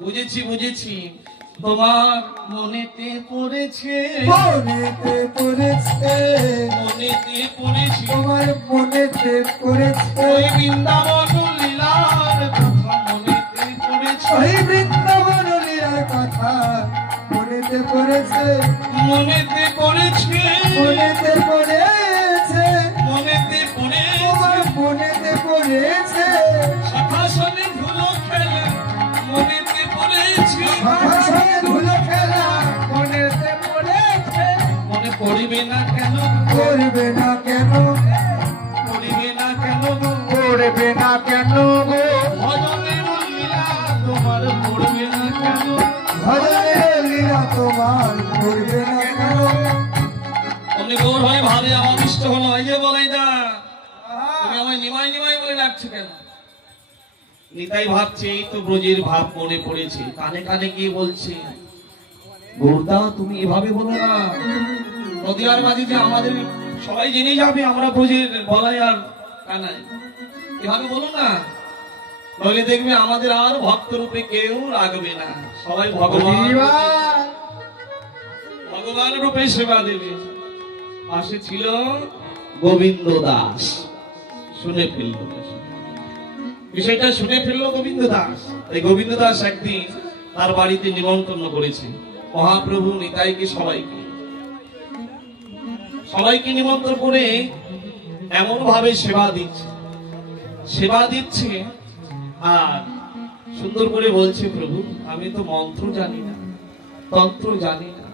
বুঝেছি বুঝেছি তোমার মনেতে পড়েছে মনেতে পড়েছে মনেতে পড়েছে তোমার মনেতে পড়েছে ওই বৃন্দাবন লীলার কথা মনেতে পড়েছে ওই বৃন্দাবন লীলার কথা মনেতে পড়েছে মনেতে পড়েছে মনেতে পড়েছে মনেতে পড়েছে তোমার মনেতে পড়েছে শাখাসনে ধুলো খেলা মনেতে পড়েছে শাখাসনে ধুলো খেলা মনেতে পড়েছে মনে পড়বে না কেন করবে না কেন পড়বে না কেন করবে না কেন গো ভজনের লীলা তোমার পড়বে না কেন ভজনের লীলা তোমার করবে না কেন অমনি গৌর হয়ে ভাবে আমার ইষ্ট হলো এই যে বলাই দা তুমি আমায় নিমাই নিমাই বলে ডাকছো কেন নিতাই ভাবছে এই তো ব্রজের ভাব মনে পড়েছে কানে কানে গিয়ে বলছে গৌরদা তুমি এভাবে বলো না নদীয়ার মাঝে যে আমাদের সবাই জেনে যাবে আমরা ব্রজের বলাই আর কানাই এভাবে বলো না নইলে দেখবে আমাদের আর ভক্ত রূপে কেউ রাখবে না সবাই ভগবান রূপে সেবা দেবে পাশে ছিল গোবিন্দ দাস শুনে ফেলল বিষয়টা শুনে ফেললো গোবিন্দ দাস এই গোবিন্দ দাস একদিন তার বাড়িতে নিমন্ত্রণ করেছে মহাপ্রভু নিতাইকে সবাইকে নিমন্ত্রণ করে এমন ভাবে সেবা দিচ্ছে আর সুন্দর করে বলছে প্রভু আমি তো মন্ত্র জানি না তন্ত্র জানি না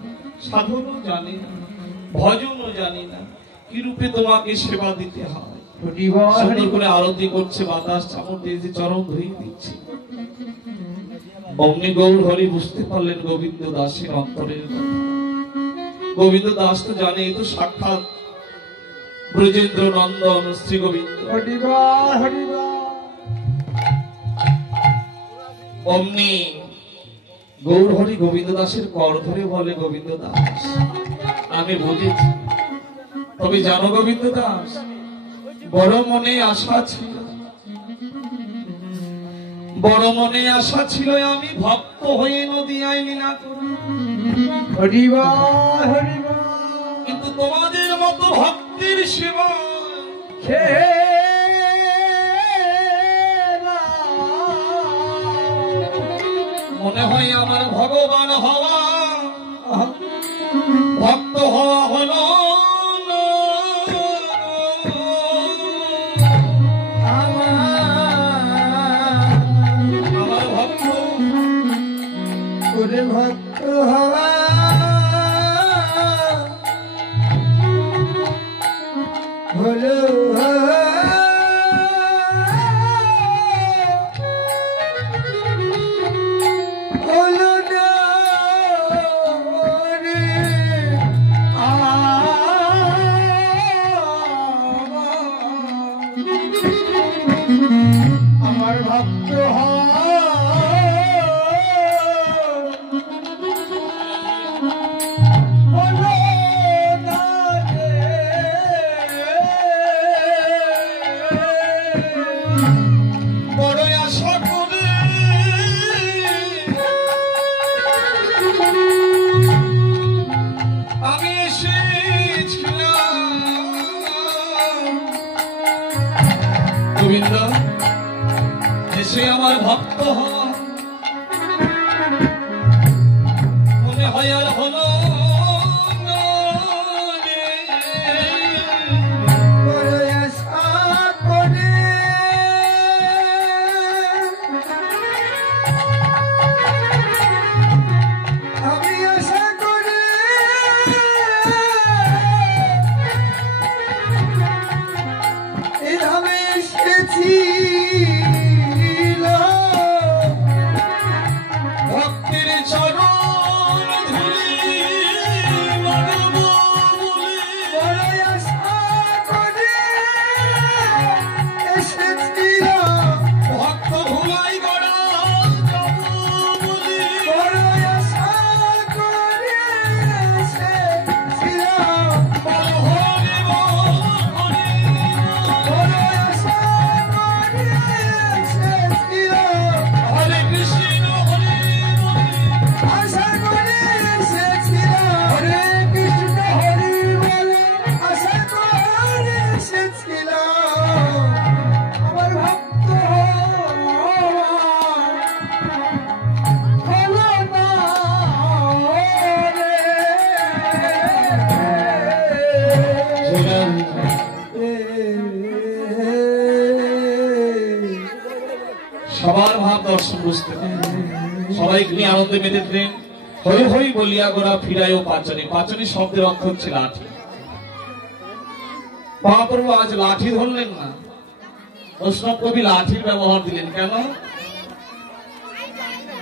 সাধনও জানি না ভজনও জানি না কি রূপে তোমাকে সেবা দিতে হয় সুন্দর করে আরতি করছে বাতাস চামড় দিয়ে চরণ ধুয়ে দিচ্ছে অগ্নি গৌর হরি বুঝতে পারলেন গোবিন্দ দাসের অন্তরের কথা গোবিন্দ দাস তো জানে এই তো সাক্ষাৎ ব্রজেন্দ্র নন্দন শ্রী গোবিন্দ অমনি গৌর হরি গোবিন্দ দাসের কর ধরে বলে গোবিন্দ দাস আমি বুঝেছি তবে জানো গোবিন্দ দাস বড় মনে আশা ছিল আমি ভক্ত হয়ে নদিয়ায় লীলা করি কিন্তু তোমাদের মতো ভক্তের সেবা মনে হয় আমার ভগবান হওয়া ভক্ত হওয়া হলো ভক্ত হওয়া হলো আমার ভক্ত এসে আমার ভক্ত হওয়া মনে হয় আর হলো না রে। ভক্তের চরণ ধুলি মাগব বলে ভক্ত ভুলাই গড়া যাব বলে বল হরি বল হরি হরে কৃষ্ণ হরে আমার ভক্ত হলো না সবার ভাব দর্শন বুঝতে সবাইকে নিয়ে আনন্দে মেতেছিলেন। হই হই বলিয়া গোরা ফিরাইও পাচনি। পাচনি শব্দের অর্থ হচ্ছে লাঠি। মহাপ্রভু আজ লাঠি ধরলেন না, বৈষ্ণব কবি লাঠির ব্যবহার দিলেন কেন?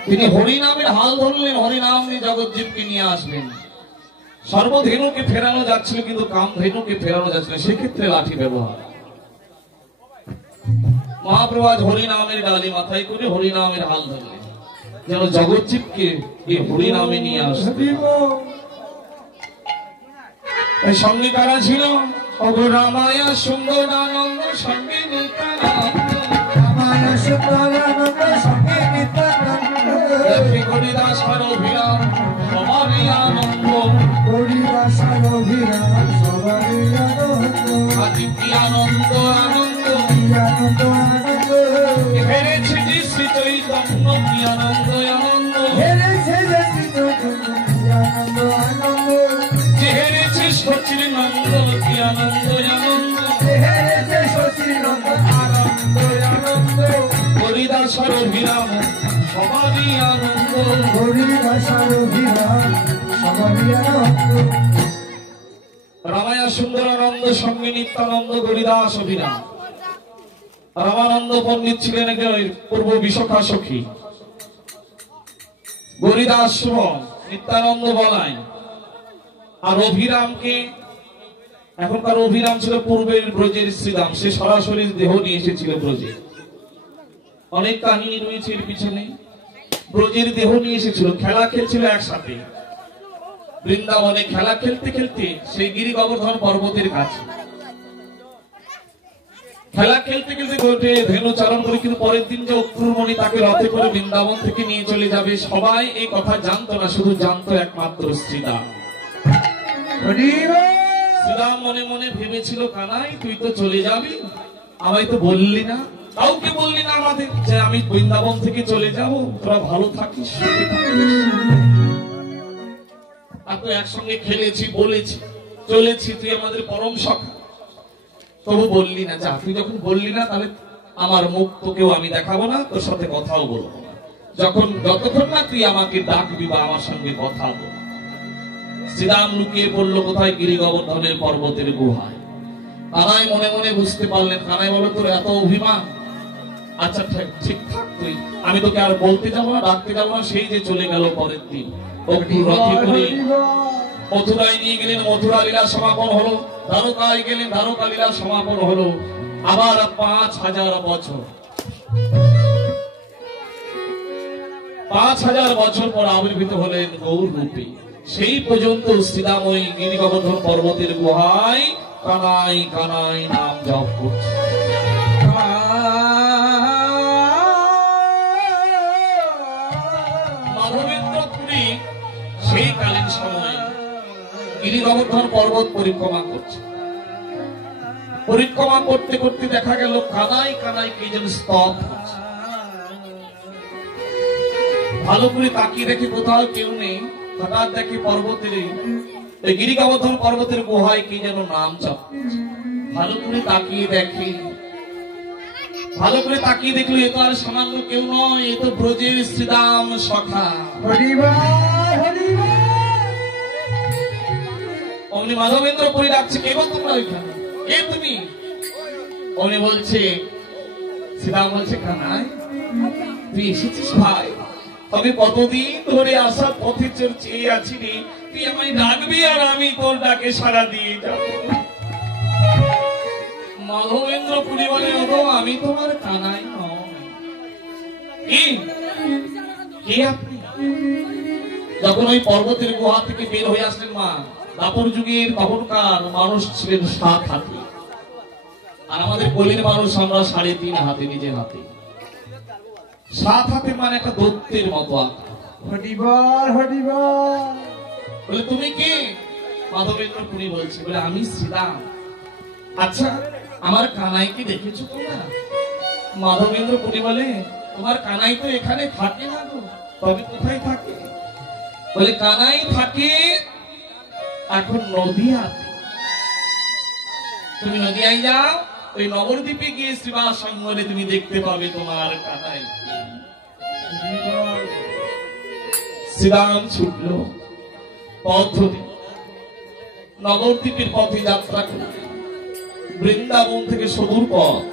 তিনি হরিনামের হাল ধরলেন, হরিনাম নিয়ে জগৎজীবকে নিয়ে আসবেন। সর্বধেনুকে ফেরানো যাচ্ছিল কিন্তু কামধেনুকে ফেরানো যাচ্ছিল, সেক্ষেত্রে লাঠি ব্যবহার। মহাপ্রভু আজ হরিনামের ডালি মাথায় করে হরিনামের হাল ধরলেন, যেন জগৎজীবকে এই হরিনামে নিয়ে আসবে। এই সঙ্গে কারা ছিল? অগরামায়া সুন্দর আনন্দ সঙ্গে হরিদাস অভিরাম সবারই আনন্দ আদিত্য আনন্দ আনন্দ হেরেছে যে শ্রী চৈতন্য কি আনন্দ আনন্দ যে হেরেছে সচির নন্দ কি আনন্দ আনন্দ হরিদাস অভিরাম সবারই আনন্দ রামায়া সুন্দর আনন্দ সঙ্গে নিত্যানন্দ হরিদাস অভিরাম। রামানন্দ পণ্ডিত ছিলেন একজন পূর্ব বিশাখা সখী। হরিদাস নিত্যানন্দ বলায়। আর অভিরামকে, এখনকার অভিরাম ছিল পূর্বের ব্রজের শ্রীরাম, সে সরাসরি দেহ নিয়ে এসেছিল ব্রজে। অনেক কাহিনী রয়েছে এর পিছনে। ব্রজের দেহ নিয়ে এসেছিল, খেলা খেলছিল একসাথে বৃন্দাবনে। খেলা খেলতে খেলতে সেই গিরি গোবর্ধন পর্বতের কাছে খেলা খেলতে খেলতে গোটে ধেনু চারণ করে, কিন্তু পরের দিন যে অক্রুরমণি তাকে রথে করে বৃন্দাবন থেকে নিয়ে চলে যাবে, সবাই এই কথা জানতো না, শুধু জানতো একমাত্র শ্রীরাম। শ্রীরাম মনে মনে ভেবেছিল, কানাই তুই তো চলে যাবি, আমায় তো বললি না, কাউকে বললি না আমাদের যে আমি বৃন্দাবন থেকে চলে যাব, তোরা ভালো থাকিস সুখে থাকিস। আর তো একসঙ্গে খেলেছি বলেছি চলেছি, তুই আমাদের পরম সখা, তবু বললি না। যা, তুই যখন বললি না তাহলে আমার মুখ তোকেও আমি দেখাবো না, তোর সাথে কথাও বলবো না, যতক্ষণ না তুই আমাকে ডাকবি বা আমার সঙ্গে কথা বল। শ্রীরাম লুকিয়ে পড়লো কোথায়? গিরি গোবর্ধনের পর্বতের গুহায়। কানাই মনে মনে বুঝতে পারলেন। কানাই বলো, তোর এত অভিমান? আচ্ছা ঠিকঠাক, তুই, আমি তোকে আর বলতে যাবো না, ডাকতে যাবো না। সেই যে চলে গেল পরের দিন, রথে করে মথুরায় নিয়ে গেলেন, মথুরা লীলা সমাপন হলো। দ্বারকায় গেলেন, দ্বারকা লীলা সমাপন হলো। আবার 5000 বছর 5000 বছর পর আবির্ভূত হলেন গৌর রূপে। সেই পর্যন্ত শ্রীরাম ওই গিরি গোবর্ধন পর্বতের গুহায় কানাই কানাই নাম জপ করছে। মাধবেন্দ্রপুরী সেই কালীন সময় গিরি গোবর্ধন পর্বত পরিক্রমা করছে। পরিক্রমা করতে করতে দেখা গেল কানাই কানাই কে যেন স্তব হচ্ছে। ভালো করে তাকিয়ে দেখে কোথাও কেউ নেই। হঠাৎ দেখি পর্বতের এই গিরি গোবর্ধন পর্বতের গুহায় কি যেন নাম জপ। ভালো করে তাকিয়ে দেখে, ভালো করে তাকিয়ে দেখলো এ তো আর সামান্য কেউ নয়, এ তো ব্রজের শ্রীরাম সখা। অমনি মাধবেন্দ্র পুরী ডাকছে, কে গো তোমরা ওইখানে, কে তুমি? অমনি বলছে, শ্রীরাম বলছে, কানাই তুই এসেছিস ভাই, তবে কতদিন ধরে আসার পথে চেয়ে আছি রে, তুই আমায় ডাকবি আর আমি তোর ডাকে সাড়া দিয়ে যাব। মাধবেন্দ্র পুরী বলে, ওগো আমি তোমার কানাই নয়। কে আপনি? যখন ওই পর্বতের গুহা থেকে বের হয়ে আসলেন মা, দাপর যুগের তখনকার মানুষ ছিলেন 7 হাতে, আর আমাদের কলির মানুষ আমরা 3.5 হাতে, নিজের হাতে। 7 হাতে মানে একটা দৈত্যের মতো বলে, তুমি কে? মাধবেন্দ্র পুরী বলছে, বলে আমি শ্রীরাম। আচ্ছা আমার কানাইকে দেখেছো তোমরা? মাধবেন্দ্র পুরী বলে, তোমার কানাই তো এখানে থাকে না গো, তবে কোথায় থাকে? বলে কানাই থাকে এখন নদিয়াতে। তুমি নদিয়ায় যাও, ওই নবদ্বীপে গিয়ে শ্রীবাস সঙ্গরে তুমি দেখতে পাবে তোমার কানাই। শ্রীরাম ছুটল পথ ধরে নবদ্বীপের পথে যাত্রা করতে। বৃন্দাবন থেকে সদূর পথ,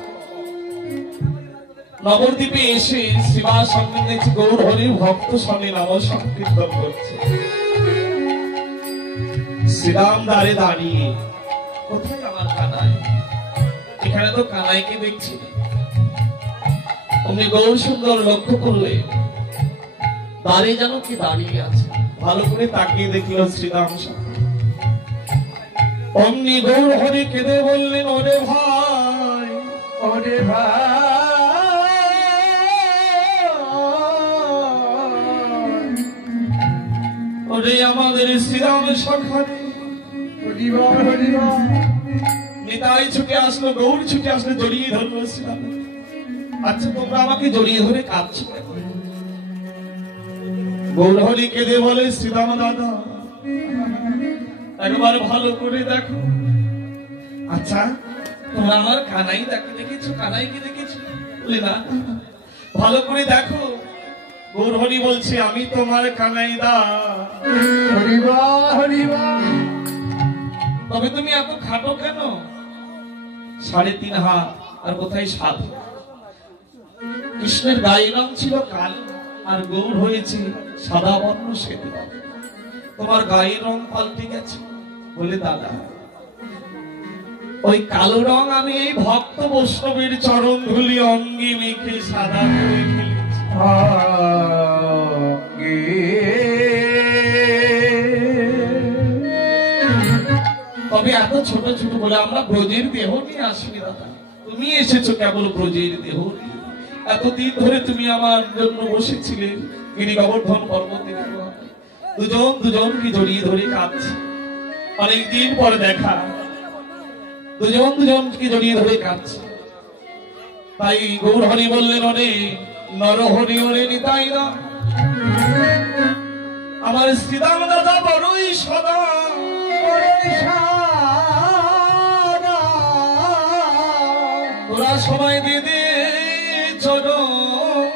নবদ্বীপে এসে শ্রীবাস সঙ্গে দেখছি গৌর হরির ভক্ত সঙ্গে নাম সংকীর্তন করছে। শ্রীরাম দ্বারে দাঁড়িয়ে, কোথায় আমার কানাই? এখানে তো কানাইকে দেখছি। অমনি গৌর সুন্দর লক্ষ্য করলে দ্বারে যেন কি দাঁড়িয়ে আছে। ভালো করে তাকিয়ে দেখলো শ্রীরাম। অমনি গৌর হরি কেঁদে বললেন, ওরে ভাই, ওরে ভাই, ওরে আমাদের শ্রীরাম সখারে। নিতাই ছুটে আসলো, গৌর ছুটে আসলো, জড়িয়ে ধরলো শ্রীরাম। আচ্ছা তোমরা আমাকে জড়িয়ে ধরে কাঁদছো? গৌর হরি কেঁদে বলে, শ্রীরাম দাদা একবার ভালো করে দেখো। আচ্ছা তোমরা আমার কানাই দেখেছো? কানাইকে দেখেছো? বলে না, ভালো করে দেখো। গৌর হরি বলছে, আমি তোমার কানাই দা। তবে তুমি এত খাটো কেন? 3.5 হাত, আর কোথায় 7? কৃষ্ণের গায়ের রং ছিল কালো, আর গৌর হয়েছে সাদা বর্ণ শ্বেত। তোমার গায়ের রং পাল্টে গেছে। বলে দাদা ওই কালো রং আমি এই ভক্ত বৈষ্ণবের চরণ ধুলি অঙ্গে মেখে সাদা করে ফেলেছি। তবে এত ছোট ছোট বলে আমরা ব্রজের দেহ নিয়ে আসিনি দাদা, তুমি এসেছো কেবল ব্রজের দেহ নিয়ে। এতদিন ধরে তুমি আমার জন্য বসেছিলে গিরি গোবর্ধন পর্বতের গুহায়, দুজনকে জড়িয়ে ধরে কাঁদছে। অনেকদিন পরে দেখা, দুজনকে জড়িয়ে ধরে কাঁদছে। তাই গৌর হরি বললেন, ওরে নরহরি, ওরে নিতাই না, আমার শ্রীরাম দাদা বড়ই সদা, তোরা সবাই বেঁধে চরণ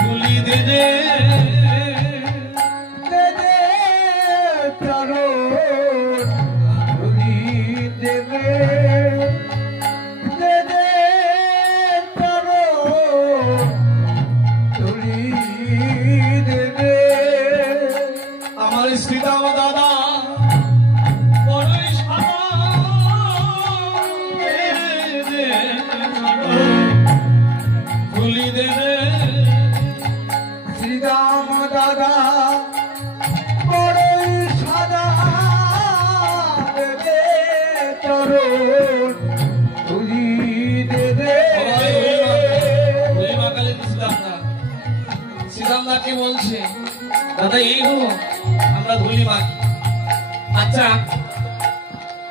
তুলি দে দে শ্রীরাম দাদা বড়ই সাদা, তুলি দে শ্রীরাম দাদা বড়ই সাদা, চরণ তুলি দে। শ্রীরাম দাকে বলছে, দাদা এই হলো আমরা ধুলি মাখি। আচ্ছা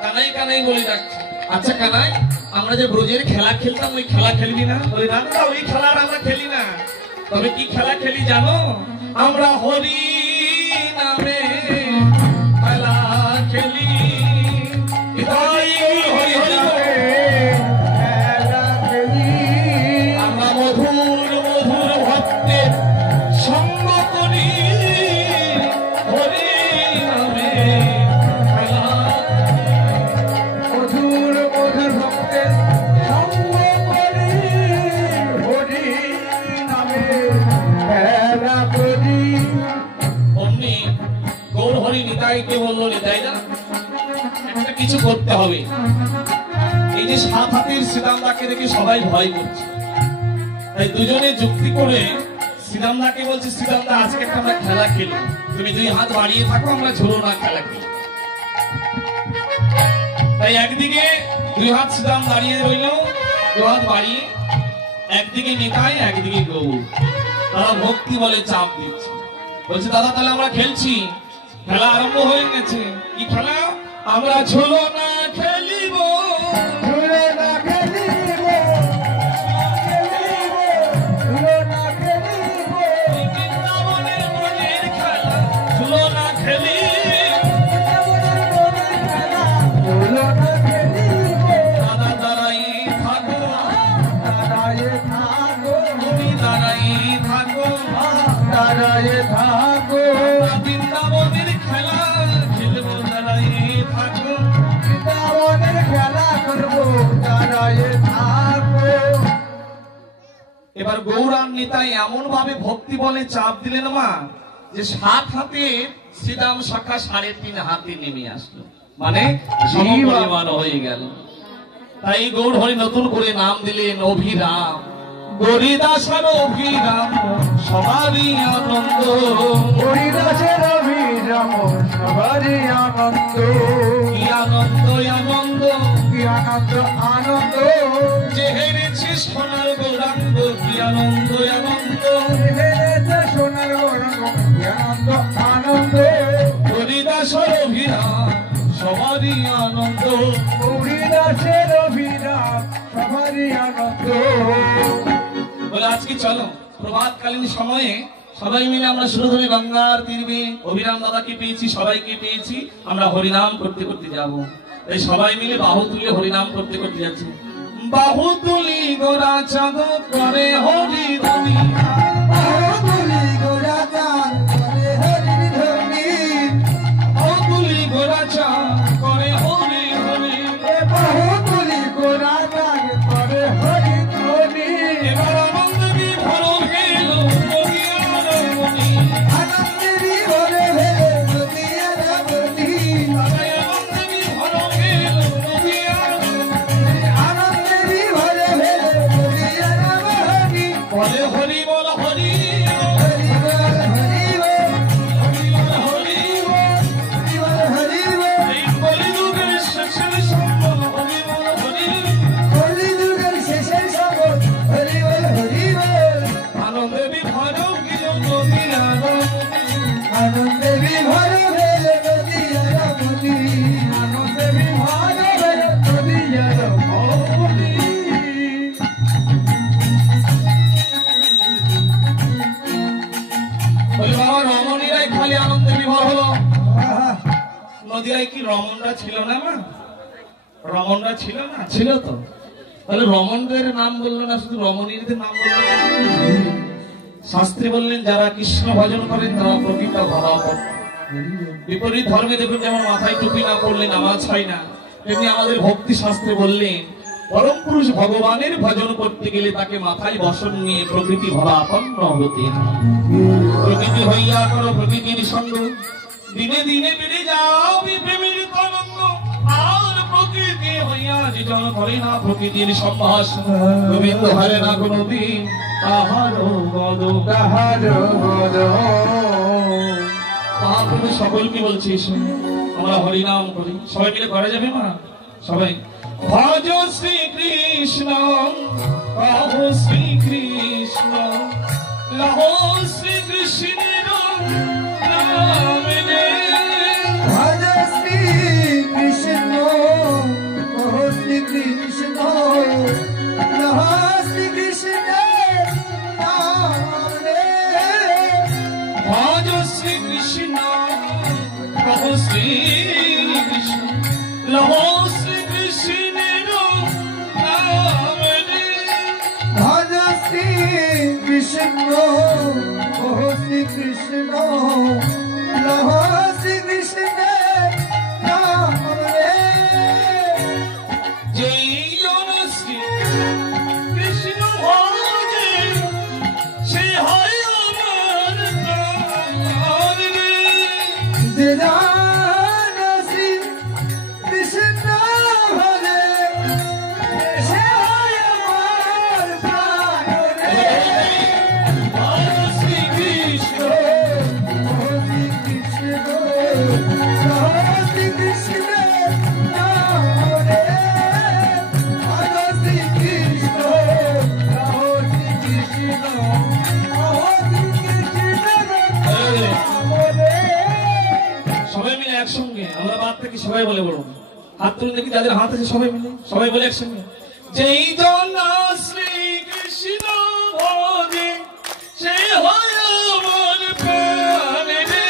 কানাই কানাই বলে ডাকছে। আচ্ছা কানাই, আমরা যে ব্রজের খেলা খেলতাম ওই খেলা খেলবি না? বলে না দাদা ওই খেলা আমরা খেলি না, তবে কি খেলা খেলি জানো? আমরা হরি নামে খেলা খেলি। হরি হরি আমরা মধুর মধুর ভক্তের সঙ্গ করি, হরি নামে খেলা। মধুর মধুর ভক্তের সঙ্গ করি, হরি নামে খেলা করি। অমনি গৌর হরি নিতাইকে বললো, নিতাই না একটা কিছু করতে হবে। এই যে 7 হাতির শ্রীরামদাকে দেখে সবাই ভয় করছে, তাই দুজনে যুক্তি করে শ্রীরামদাকে বলছে, শ্রীরামদা আজকে একটা আমরা খেলা খেলি, তুমি 2 হাত বাড়িয়ে থাকো, আমরা ঝুলো না খেলা খেলি। তাই একদিকে 2 হাত শ্রীরাম দাঁড়িয়ে রইল, 2 হাত বাড়িয়ে, একদিকে নিতাই একদিকে গৌর। তারা ভক্তি বলে চাপ দিচ্ছে, বলছে দাদা তাহলে আমরা খেলছি। খেলা আরম্ভ হয়ে গেছে। কি খেলা? আমরা ঝুলো না খেলিব, ঝুলো না খেলিব, ঝুলো না খেলিব, বৃন্দাবনের ব্রজের খেলা ঝুলো না খেলি। ঝুলো না খেলিব। দাদা দাঁড়াই থাকো, দাঁড়ায়ে থাকো, তুমি দাঁড়াই থাকো, দাঁড়ায়ে থাকো, বৃন্দাবনের খেলা খেলবো, দাঁড়াই থাকো। বৃন্দাবনের খেলা করবো, দাঁড়ায়ে থাকো। এবার গৌরাঙ্গ নিতাই এমন ভাবে ভক্তি বলে চাপ দিলেন মা, যে 7 হাতের শ্রীরাম শাখা 3.5 হাতে নেমে আসলো, মানে সমপরিমাণ হয়ে গেল। তাই গৌর হরি নতুন করে নাম দিলেন অভিরাম। গরিদাসের অভিরাম সবারই আনন্দ, হরিদাসের অভিরাম সবারই আনন্দ। কি আনন্দ আনন্দ, কি আনন্দ আনন্দ, যে হেরেছে সোনার গৌরাঙ্গ, কি আনন্দ আনন্দ। হেরেছে সোনার গৌরাঙ্গ, কি আনন্দ আনন্দ। হরিদাসের অভিরাম সবারই আনন্দ। হরিদাসের অভিরাম সবারই আনন্দ। বলে আজকে চলো প্রভাতকালীন সময়ে সবাই মিলে আমরা সুরধুরি গঙ্গার তীরে অভিরাম দাদাকে পেয়েছি, সবাইকে পেয়েছি, আমরা হরিনাম করতে করতে যাব। তাই সবাই মিলে বাহু তুলে হরিনাম করতে করতে যাচ্ছি। বাহু তুলি গোরা চাঁদ করে হরি ধ্বনি, বাহুবলি গোরা চাঁদ করে হরি ধ্বনি, বাহু তুলি গোরা চাঁদ করে হরি ধ্বনি। বাহুবলি গোরা চাঁদ করে হরি ধ্বনি। এবার আনন্দ বিভোর গেল নদিয়ার মণি, আনন্দেরই ভরে ভেলে নদিয়ার মণি, আনন্দ বিভোর গেল নদিয়ার মণি। আনন্দেরই ভরে ভেলে নদিয়ার মণি। বলে হরি বল হরি হরি বল হরি বল, হরি বল হরি হরি বল হরি বল। এই কলিযুগের শেষের সম্বল হরি বল হরি। কলিযুগের শেষের শপথ হরি বল হরি বল। আনন্দে বিভোর গেল নদিয়ার মণি। আনন্দে বিভোর ভেলে নদিয়ার মণি, আনন্দে বিভোর ভেলে নদিয়ার মণি। বলে বাবা রমণীরাই খালি আনন্দে বিভোর হলো, নদীরাই কি রমণরা ছিল না? মা রমণরা ছিল না? ছিল তো। তাহলে রমণদের নাম বললো না, শুধু রমণীদের নাম বললো না? শাস্ত্রী বললেন যারা কৃষ্ণ ভজন করেন তারা প্রকৃত ভাবাপন্ন। বিপরীত ধর্মে দেখুন, যেমন মাথায় টুপি না পড়লে নামাজ হয় না, তেমনি আমাদের ভক্তি শাস্ত্রে বললেন পরম পুরুষ ভগবানের ভজন করতে গেলে তাকে মাথায় বসন নিয়ে প্রকৃতি ভাবাপন্ন হতে হয়। প্রকৃতি হইয়া করো প্রকৃতির সঙ্গ, দিনে দিনে বেড়ে যাও প্রেমের তরঙ্গ। আর প্রকৃতি হইয়া যে জন করে না প্রকৃতির সম্ভাষণ, গোবিন্দ হারে না কোনো দিন তাহার গদ। তাহার বল মহাপ্রভু সকলকে বলছিস আমরা হরিনাম করি, সবাই মিলে করা যাবে মা? সবাই ভজ শ্রী কৃষ্ণ, কহ শ্রী কৃষ্ণ, লহ শ্রী কৃষ্ণের নাম নে। ভজ শ্রী কৃষ্ণ, ওহ শ্রী কৃষ্ণ, লহ শ্রী কৃষ্ণের নাম কৃষ্ণের নাম রে ভজ শ্রী কৃষ্ণ ওহ শ্রী কৃষ্ণ লহ শ্রী কৃষ্ণের নাম রে যেই জন শ্রী কৃষ্ণ ভজে সে হয় আমার প্রাণ রে যে জন শ্রী কৃষ্ণ ভজে সে হয় আমার প্রাণ রে শ্রী কৃষ্ণ ওহ শ্রী কৃষ্ণ লহ শ্রী কৃষ্ণের নাম রে ভজ শ্রী কৃষ্ণ লহ শ্রী কৃষ্ণ ওহ শ্রী কৃষ্ণের নাম রে সবাই মিলে একসঙ্গে আমরা বাদ থেকে সবাই বলে বলুন হাত তুলে দেখি যাদের হাত আছে সবাই মিলে সবাই বলে একসঙ্গে যেই জন শ্রী কৃষ্ণ ভজে সে হয় আমার প্রাণ রে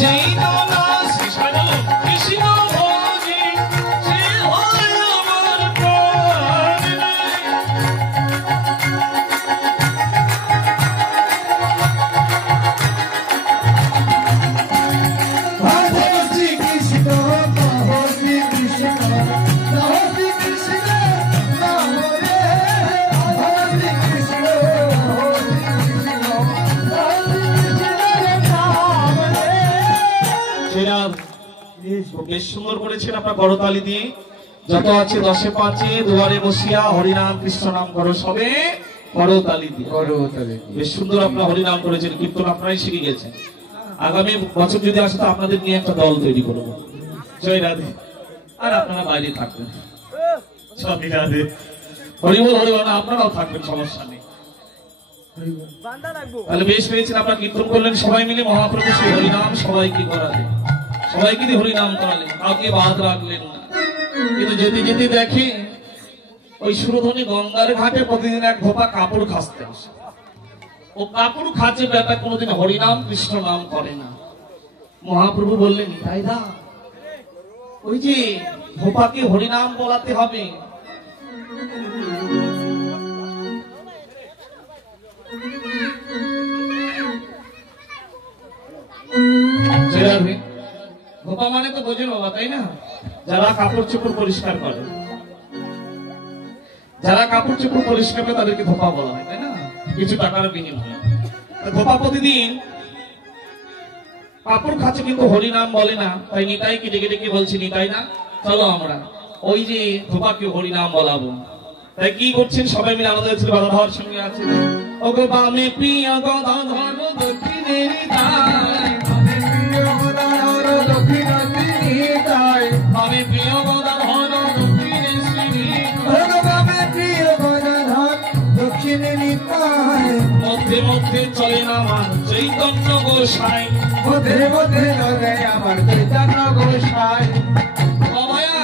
যেই জন কৃষ্ণ ভজে সে হয় আমার প্রাণ রে ভজ শ্রী কৃষ্ণ কহ শ্রী কৃষ্ণ লহ শ্রী কৃষ্ণের নাম রে ভজ শ্রী কৃষ্ণ কহ শ্রী কৃষ্ণ লহ শ্রী কৃষ্ণের নাম রে সেরা বেশ সুন্দর করেছেন আপনার করতালি দিয়ে যত আছে দশে পাঁচে দুয়ারে বসিয়া হরিনাম কৃষ্ণ নাম করো সবে করতালি দিয়ে বেশ সুন্দর আপনার হরিনাম করেছেন কীর্তন আপনারাই শিখে গেছেন আগামী বছর যদি আসে তো আপনাদের নিয়ে একটা দল তৈরি করবো জয় রাধে আর আপনারা বাইরে থাকবেন সবই রাধে হরিবল হরিবল না আপনারাও থাকবেন সমস্যা নেই তাহলে বেশ পেয়েছেন আপনারা কীর্তন করলেন সবাই মিলে মহাপ্রভু শ্রী হরিনাম সবাইকে করালেন সবাইকে দিয়ে হরিনাম করালেন কাউকে বাদ রাখলেন না কিন্তু যেতে যেতে দেখে ওই সুরধনী গঙ্গার ঘাটে প্রতিদিন এক ধোপা কাপড় খাসতে আসে ও কাপড় খাচ্ছে ব্যাপার কোনোদিন হরিনাম কৃষ্ণ নাম করে না মহাপ্রভু বললেন তাই দা ওই যে ধোপাকে হরিনাম বলাতে হবে ধোপা মানে তো বোঝেন বাবা তাই না যারা কাপড় চোপড় পরিষ্কার করে যারা কাপড় চোপড় পরিষ্কার করে তাদেরকে ধোপা বলা হয় তাই না কিছু টাকার বিনিময়ে ধোপা প্রতিদিন কাপড় খাচ্ছে কিন্তু হরিনাম বলে না তাই নিতাইকে ডেকে ডেকে বলছি নিতাই না চলো আমরা ওই যে ধোপাকে হরিনাম বলাবো তাই কি করছেন সবাই মিলে আলাদা ছিল গদাধর সঙ্গে আছে ও গো বামে প্রিয় গদাধর দক্ষিণে নিতাই বামে প্রিয় গদাধর দক্ষিণে শ্রী দক্ষিণে নিতাই মধ্যে মধ্যে চলে না মান চৈতন্য গোসাই মধ্যে মধ্যে চলে আমার চৈতন্য গোসাই বাবায়া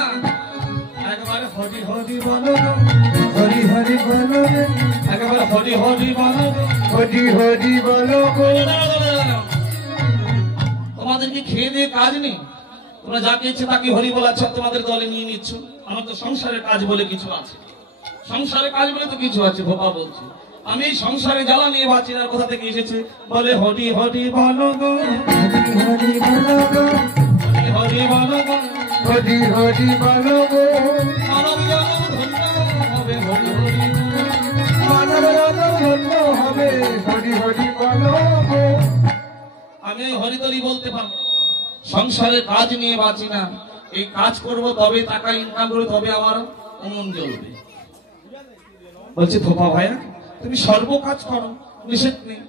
একবারে হরি হরি বলো হরি হরি বলো রে একবারে হরি হরি বলো হরি হরি বলো গো তোমাদেরকে খেয়ে দিয়ে কাজ নেই তোমরা যাকে ইচ্ছে তাকে হরি বলাচ্ছ তোমাদের দলে নিয়ে নিচ্ছ আমার তো সংসারের কাজ বলে কিছু আছে সংসারের কাজ বলে তো কিছু আছে ভোপা বলছি আমি এই সংসারে জ্বালা নিয়ে বাঁচি না কোথা থেকে এসেছে বলে হরি হরি বলো গো হরি হরি বলো গো হরি হরি বলো গো হরি হরি বলো গো মানব জনম ধন্য হবে হরি হরি মানব ধন্য হবে হরি হরি বলো গো আমি এই হরিতরি বলতে পারবো না। সংসারের কাজ নিয়ে বাঁচি না এই কাজ করব তবে টাকা ইনকাম করে তবে আমার উনুন জ্বলবে বলছে থোপা ভাইয়া তুমি সর্ব কাজ করো নিষেধ নেই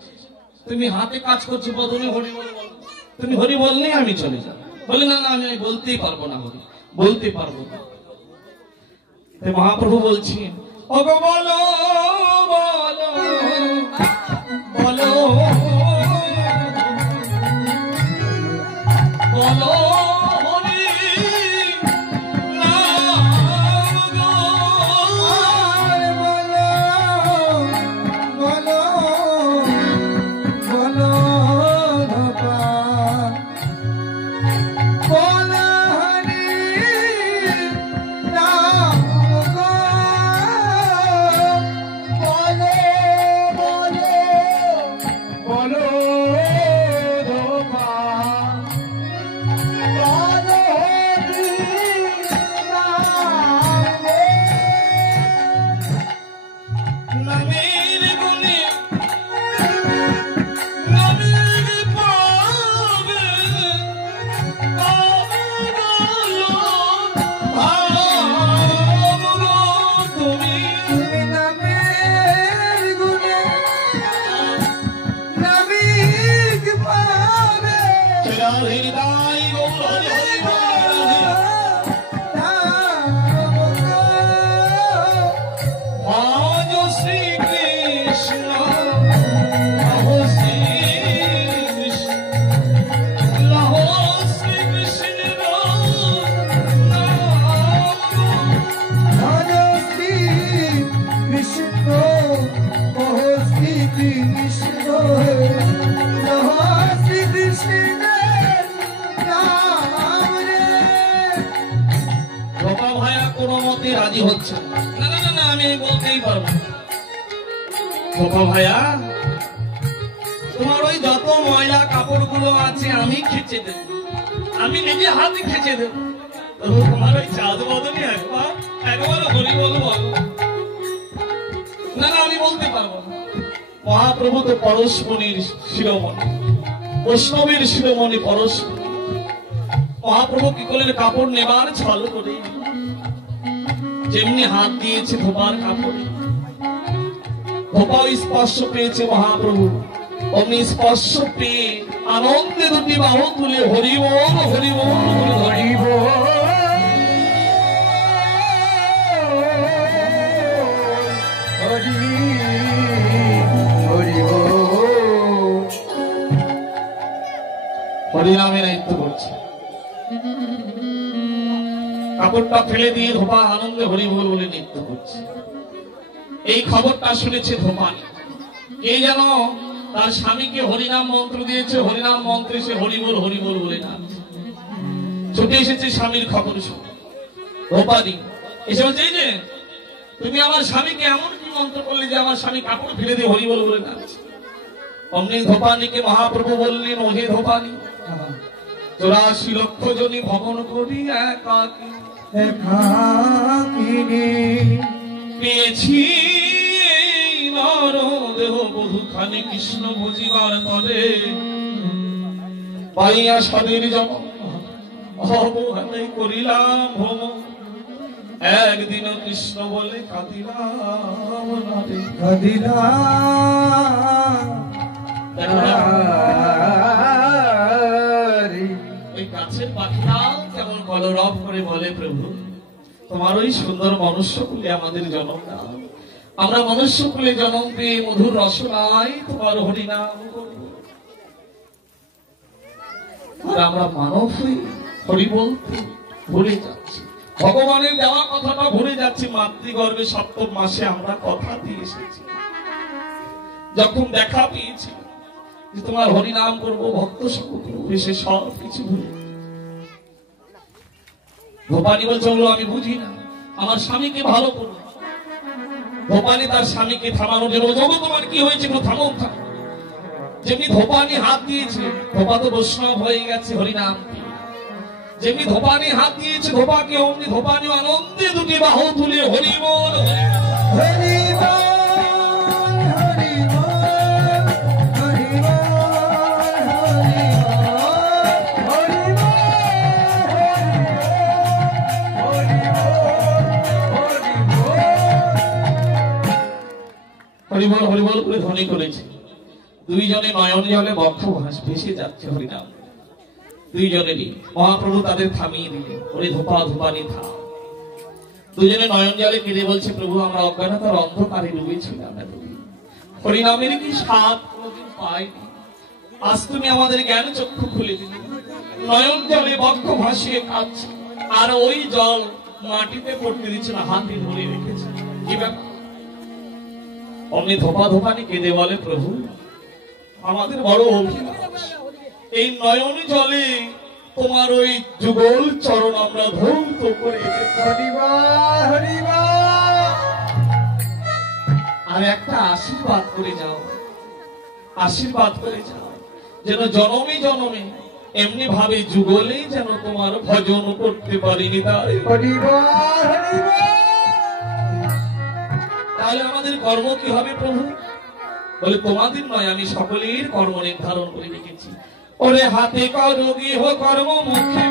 তুমি হাতে কাজ করছো বদলে হরি বলে বলো তুমি হরি বললেই আমি চলে যাব বলে না না আমি বলতেই পারবো না হরি বলতে পারবো না তাই মহাপ্রভু বলছেন ওগো বলো বলো বলো বলো হরি নাম গো বলো বলো রাধে নিতাই গৌর হরি হরি রাধে ভজ শ্রী কৃষ্ণ লহো শ্রী কৃষ্ণ লহো শ্রী কৃষ্ণ গোপা ভাইয়া কোনো মতে রাজি হচ্ছে না। না না না, আমি বলতেই পারবো। গোপা ভাইয়া, তোমার ওই যত ময়লা কাপড়গুলো আছে আমি খেচে দেব, আমি নিজে হাতে খেচে দেব। তোমার ওই চাঁদ বদলে একবার হরি বলো বলো। না না, আমি বলতে পারবো না। মহাপ্রভু তো পরশমণির শিরোমণি, বৈষ্ণবের শিরোমণি পরশমণি। মহাপ্রভু কি করলেন? কাপড় নেবার ছল করে যেমনি হাত দিয়েছে ধোপার কাপড়ে, ধোপা স্পর্শ পেয়েছে মহাপ্রভু, অমনি স্পর্শ পেয়ে আনন্দে দুটি বাহু তুলে হরি বল হরি বল হরি বল হরিনামে নৃত্য করছে। কাপড়টা ফেলে দিয়ে ধোপা আনন্দে হরি বল বলে নৃত্য করছে। এই খবরটা শুনেছে ধোপানি। কে যেন তার স্বামীকে হরিনাম মন্ত্র দিয়েছে, হরিনাম মন্ত্রে সে হরি বল বলে নাচছে। ছুটে এসেছে স্বামীর খবর শুনে। ধোপানি এসে বলছে, এই যে তুমি আমার স্বামীকে এমন কি মন্ত্র করলে যে আমার স্বামী কাপড় ফেলে দিয়ে হরি বল বলে নাচছে। অমনি ধোপানিকে মহাপ্রভু বললেন, ওহে ধোপানি, 84 লক্ষ জনী ভবন করি একাকী পেয়েছি নর দেহ বধূখানি কৃষ্ণ ভজিবার তরে পাইয়া স্বাদের জন্ম অবহেলাই করিলাম ভ্রম একদিন কৃষ্ণ বলে কাঁদিলাম নারে ওই গাছের পাখিরা কেমন কলরব করে বলে, প্রভু তোমার ওই সুন্দর মনুষ্যকুলে আমাদের জন্ম দাও, আমরা মনুষ্যকুলে জন্ম পেয়ে মধুর রসনায় তোমার হরিনাম করব। আর আমরা মানব হয়ে হরি বলতে ভুলে যাচ্ছি, ভগবানের দেওয়া কথাটা ভুলে যাচ্ছি। মাতৃগর্ভে 7ম মাসে আমরা কথা দিয়ে এসেছি, যখন দেখা পেয়েছি যে তোমার হরিনাম করব, ভক্ত সঙ্গ করবো, সে সব কিছু ভুলে। গোপালী বলছে, আমি বুঝি না, আমার স্বামীকে ভালো করবো। গোপালী তার স্বামীকে থামানোর জন্য বলছে, তোমার কি হয়েছে, থামো থামো। যেমনি ধোপানি হাত দিয়েছে, ধোপা তো বৈষ্ণব হয়ে গেছে হরিনাম। যেমনি ধোপানি হাত দিয়েছে ধোপাকে, অমনি ধোপানি আনন্দে দুটি বাহু তুলে হরি বল হরি বল হরিবল হরিবল করে ধ্বনি করেছে। দুইজনে নয়ন জলে বক্ষ ভেসে যাচ্ছে হরিনাম। দুইজনেরই মহাপ্রভু তাদের থামিয়ে দিলেন, ওরে ধোপা ধোপানি থাম। দুজনে নয়ন জলে কেঁদে বলছে, প্রভু আমরা অজ্ঞানতার অন্ধকারে ডুবেছিলাম, হরিনামের কি স্বাদ কোনদিন পাইনি, আজ তুমি আমাদের জ্ঞান চক্ষু খুলে দিলে। নয়ন জলে বক্ষ ভাসিয়ে কাঁদছে, আর ওই জল মাটিতে পড়তে দিচ্ছে না, হাতে ধরে রেখেছে। কি ব্যাপার? অমনি ধোপা ধোপানি কেঁদে বলে, প্রভু আমাদের বড় অভিলাষ, এই নয়ন জলে তোমার ওই যুগল চরণ আমরা ধৌত করে আর একটা আশীর্বাদ করে যাও, আশীর্বাদ করে যাও, যেন জনমে জনমে এমনি ভাবে যুগলেই যেন তোমার ভজন করতে পারিনি। তাহলে আমাদের কর্ম কি হবে প্রভু? বলে, তোমাদের নয়, আমি সকলের কর্ম নির্ধারণ করে রেখেছি। ওরে হাতে করো গৃহ কর্ম, মুখে